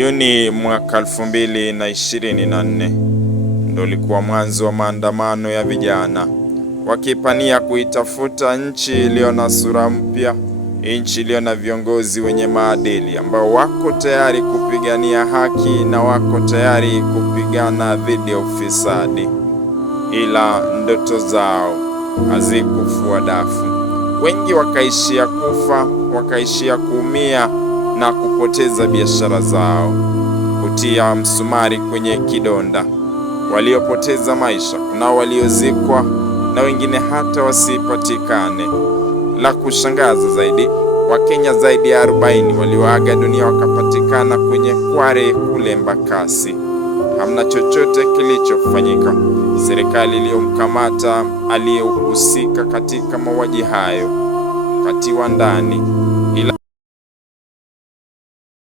Juni mwaka 2024 ndio ulikuwa mwanzo wa maandamano ya vijana wakipania kuitafuta nchi iliyo na sura mpya, nchi iliyo na viongozi wenye maadili ambao wako tayari kupigania haki na wako tayari kupigana dhidi ya ufisadi, ila ndoto zao hazikufua dafu. Wengi wakaishia kufa, wakaishia kuumia na kupoteza biashara zao, kutia msumari kwenye kidonda. Waliopoteza maisha, kuna waliozikwa na wengine hata wasipatikane. La kushangaza zaidi, Wakenya zaidi ya 40 walioaga dunia wakapatikana kwenye kware kule Embakasi. Hamna chochote kilichofanyika. Serikali iliyomkamata aliyehusika katika mauaji hayo katiwa ndani